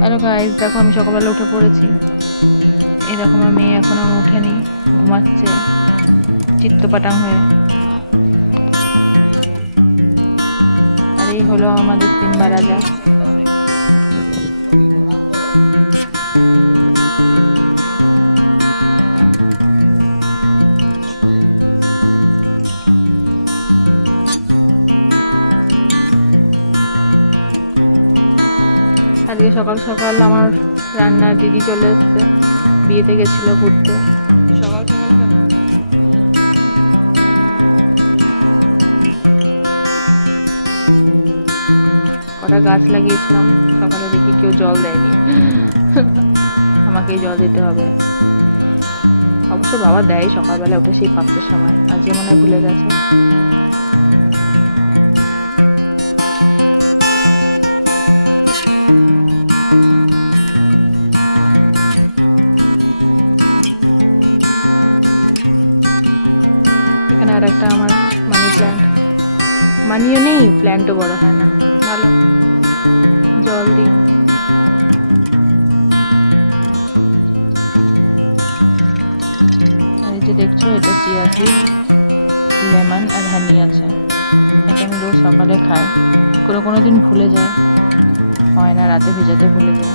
Hello guys, দেখো আমি সকালবেলা উঠে পড়েছি। এরকম আমি এখনো উঠেনি, ঘুমাচ্ছে চিত্তপাটাং হয়ে। আর এই হলো আমাদের সিম্বা রাজা। আজকে সকাল সকাল আমার রান্নার দিদি চলে এসছে, বিয়েতে গেছিল ঘুরতে। কটা গাছ লাগিয়েছিলাম, সকালে দেখি কেউ জল দেয়নি। আমাকেই জল দিতে হবে। অবশ্য বাবা দেয় সকালবেলা উঠে, সেই 5টার সময়। আজকে মনে হয় ভুলে গেছে। এখানে আর একটা আমার মানি প্ল্যান্ট, মানিও নেই, প্ল্যান্টও বড় হয় না। ভালো, জল দিই। আর এই যে দেখছো, এটা চিয়া সিড, লেমন আর হানি আছে। এটা আমি রোজ সকালে খাই। কোনো দিন ভুলে যায়, হয় না, রাতে ভেজাতে ভুলে যায়।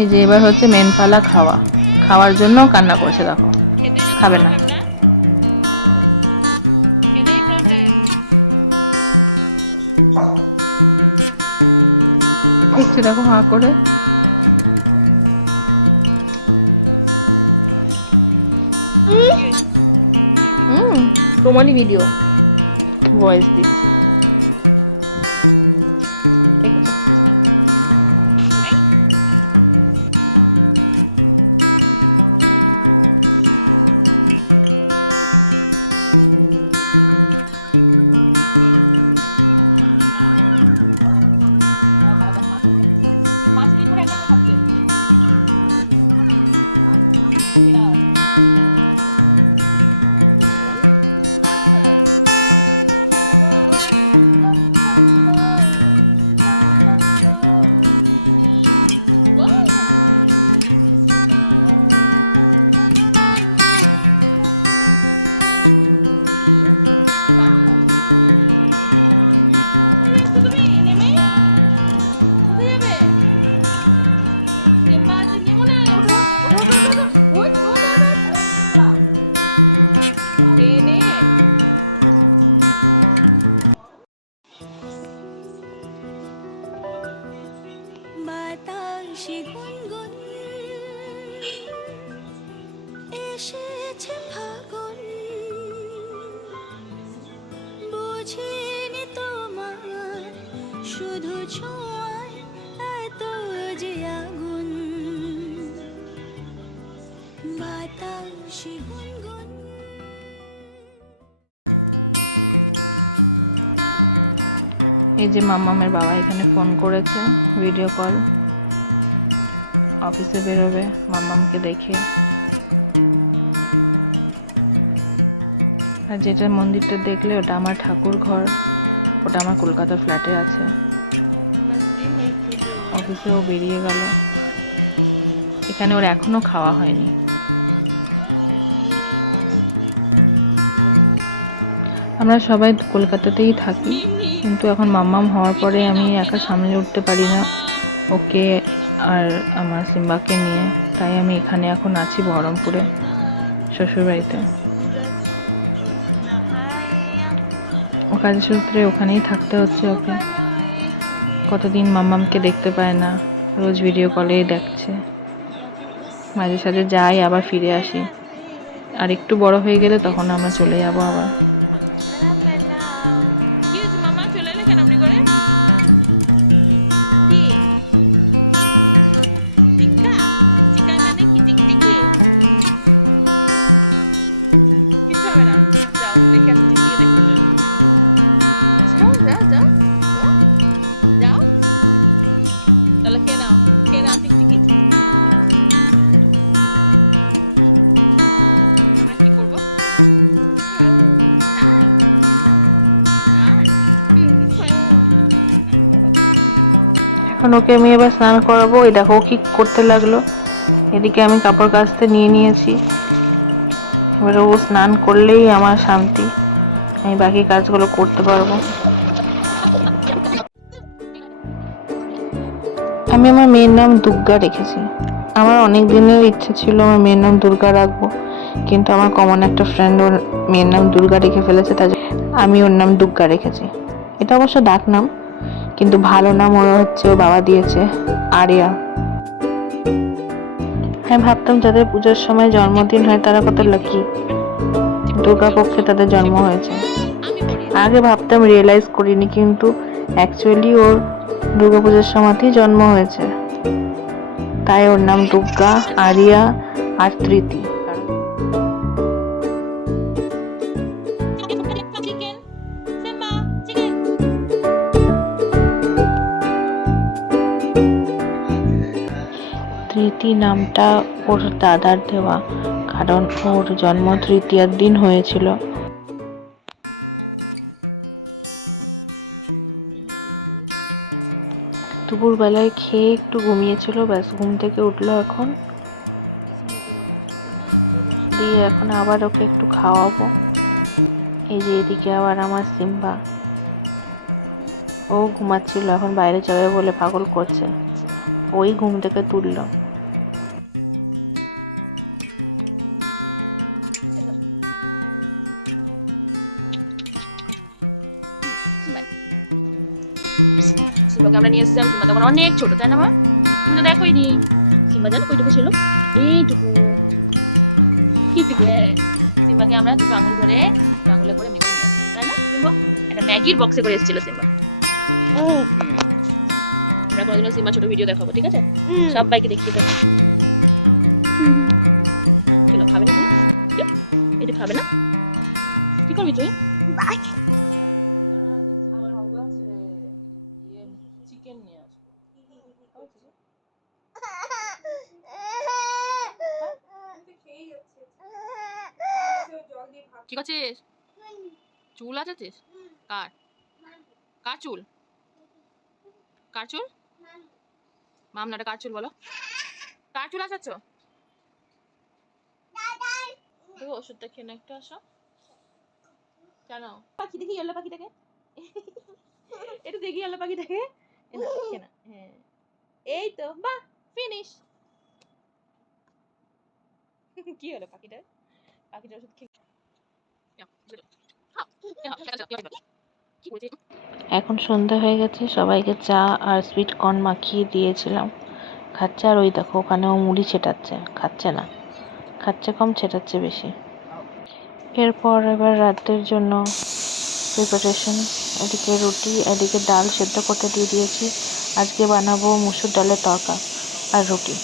এই যে এবার হচ্ছে মেন পালা, খাওয়ার জন্য কান্না করছে। দেখো, খাবে না। দেখছো, দেখো হাঁ করে। প্রমাণী ভিডিও ভয়েস দিচ্ছি। বাতাসে গুনগুন এসেছে ফাগুন, বুঝিনি তোমার শুধু ছোঁয়ায় এত যে আগুন। বাতাসে গুনগুন। এই যে মাম্মামের বাবা এখানে ফোন করেছে, ভিডিও কল। অফিসে বেরোবে মামামকে দেখে। আর যেটা মন্দিরটা দেখলে ওটা আমার ঠাকুর ঘর, ওটা আমার কলকাতার ফ্ল্যাটে আছে। অফিসেও বেরিয়ে গেল, এখানে ওর এখনো খাওয়া হয়নি। আমরা সবাই কলকাতাতেই থাকি, কিন্তু এখন মাম্মাম হওয়ার পরে আমি একা সামলে উঠতে পারি না ওকে আর আমার সিম্বাকে নিয়ে। তাই আমি এখানে এখন আছি বহরমপুরে শ্বশুরবাড়িতে। ও কাজের সূত্রে ওখানেই থাকতে হচ্ছে ওকে। কতদিন মাম্মামকে দেখতে পায় না, রোজ ভিডিও কলে দেখছে। মাঝে সাঝে যাই, আবার ফিরে আসি। আর একটু বড় হয়ে গেলে তখন আমরা চলে যাবো আবার। ওকে আমি এবার স্নান করাবো। এই দেখো কি করতে লাগলো। এদিকে আমি কাপড় কাচতে নিয়ে নিয়েছি। এবার ও স্নান করলেই আমার শান্তি, আমি বাকি কাজগুলো করতে পারবো। আমি আমার মেয়ের নাম দুর্গা রেখেছি। আমার অনেক দিনের ইচ্ছে ছিল আমার মেয়ের নাম দুর্গা রাখবো, কিন্তু আমার কমন একটা ফ্রেন্ড ওর মেয়ের নাম দুর্গা রেখে ফেলেছে, তাই আমি ওর নাম দুর্গা রেখেছি। এটা অবশ্য ডাক নাম, কিন্তু ভালো নাম ওর হচ্ছে ওর বাবা দিয়েছে, আরিয়া। আমি ভাবতাম যাদের পুজোর সময় জন্মদিন হয় তারা কত লাকি, দুর্গা পক্ষে তাদের জন্ম হয়েছে। আগে ভাবতাম, রিয়েলাইজ করিনি, কিন্তু অ্যাকচুয়ালি ওর দুর্গা পুজোর সময়তেই জন্ম হয়েছে। তাই ওর নাম দুর্গা, আরিয়া আর তৃতি। তৃতি নামটা ওর দাদার দেওয়া, কারণ ওর জন্ম তৃতীয়ার দিন হয়েছিল। দুপুর বেলায় খেয়ে একটু ঘুমিয়েছিল, ব্যাস ঘুম থেকে উঠলো এখন। দিয়ে এখন আবার ওকে একটু খাওয়াবো। এই যে এদিকে আবার আমার সিম্বা, ও ঘুমাচ্ছিল, এখন বাইরে যাবে বলে পাগল করছে। ওই ঘুম থেকে তুললো। সিম্বাকে আমরা নিয়ে এসেছিলাম, সিম্বা তখন অনেক ছোট, তাই না মা? তুমি তো দেখোইনি সিম্বা জানো কইটুকু ছিল, এইটুকু। সিম্বাকে আমরা ট্রাঙ্কুল করে ট্রাঙ্কুলে করে নিয়ে তাই না? একটা ম্যাগির বক্সে করে এসেছিল সিম্বা। আমরা কোনোদিনও সিম্বা ছোট ভিডিও দেখাবো, ঠিক আছে? সবাইকে দেখিয়ে দেবো। এগুলো খাবে না, এটা খাবে না। কি করবি তুই? কি করছিস? চুল আছাছিস? কার কার চুল? কার চুল? মামনাটা কার চুল বলো? কার চুল আছাচ্ছ? দেখো ওষুধটা খেয়ে না একটু আসো। কেন? পাখি দেখি, ইয়েলো পাখিটাকে একটু দেখি, ইয়েলো পাখিটাকে খেয়ে না। হ্যাঁ এই তো, বাহ, ফিনিশ। কি হলো পাখিটার? পাখিটার ওষুধ খেয়ে এখন সন্ধ্যা হয়ে গেছে, সবাইকে চা আর সুইট কর্ন মাখিয়ে দিয়েছিলাম, খাচ্ছে। আর ওই দেখো ওখানেও মুড়ি ছেটাচ্ছে, খাচ্ছে না, খাচ্ছে কম, ছেটাচ্ছে বেশি। এরপর এবার রাতের জন্য প্রিপারেশন। এদিকে রুটি, এদিকে ডাল সেদ্ধ করতে দিয়ে দিয়েছি। আজকে বানাবো মুসুর ডালের তরকা আর রুটি।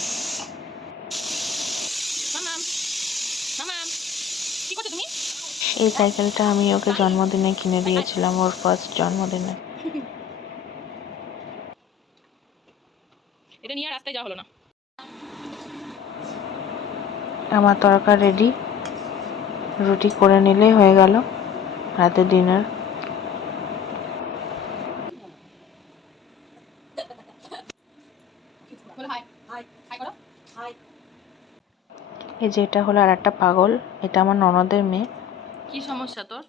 এই সাইকেলটা আমি ওকে জন্মদিনে কিনে দিয়েছিলাম, ওর ফার্স্ট জন্মদিনে। এটা নিয়ে রাস্তায় যাওয়া হলো না। আমার তরকা রেডি, রুটি করে নিলেই হয়ে গেল রাতের ডিনার। এই যে এটা হলো আর একটা পাগল, এটা আমার ননদের মেয়ে। কি সমস্যা তোর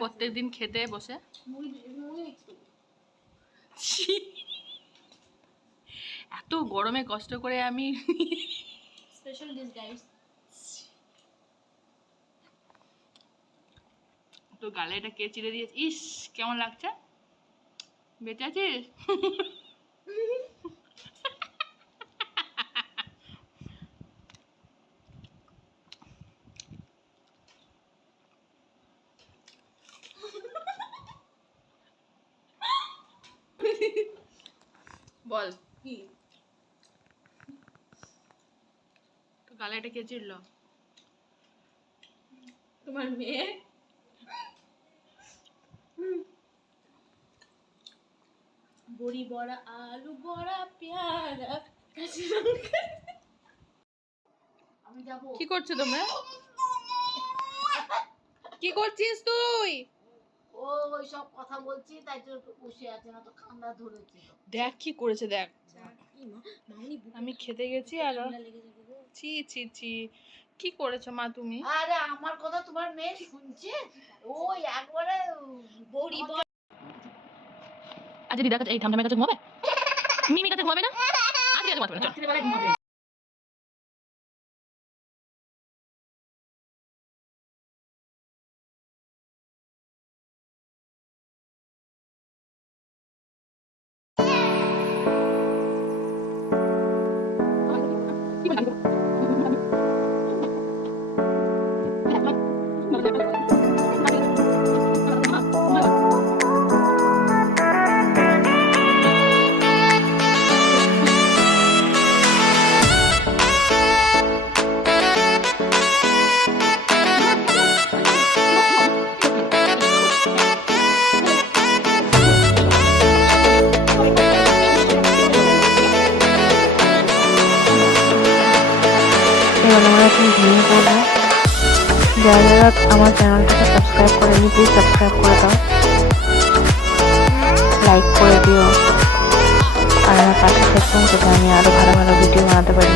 প্রত্যেকদিন খেতে বসে? ছি, এত গরমে কষ্ট করে আমি স্পেশাল ডিশ গাইস। তো গালে এটা কে চিড়ে দিয়েছে? ইস কেমন লাগছে? বেঁচে আছিস? বল কি তো গালে এটা কে চিড়লো? তোমার মেয়ে? বড়ি বড়া, আলু বড়া, পেয়ারা, কাঁচা লঙ্কা। আমি যাবো। কি করছো তোমরা? কি করছিস তুই? ও ওই সব কথা বলছি তাই তো একটু বসে আছে, না তো কান্না ধরেছে। দেখ কি করেছে দেখ। মামনি আমি খেতে গেছি আর লেগে যাবে গো। ছি ছি ছি, কি করেছো মা তুমি? আরে আমার কথা তোমার মেয়ে শুনছে? ওই একবারে বড়ি বড়া। আজকে দিদার কাছে, এই ঠামঠামের কাছে ঘুমাবে? মিমির কাছে ঘুমাবে না? আজকে ঘুমাবে না, চল। রাত্রিবেলায় ঘুমাবে। এবার আমরা এখন ঘুমিয়ে পড়বো। যারা যারা আমার চ্যানেলটাকে সাবস্ক্রাইব করেনি প্লিজ সাবস্ক্রাইব করে দাও, লাইক করে দিও, আর আমার পাশে থেকো যাতে আমি আরো ভালো ভালো ভিডিও বানাতে পারি।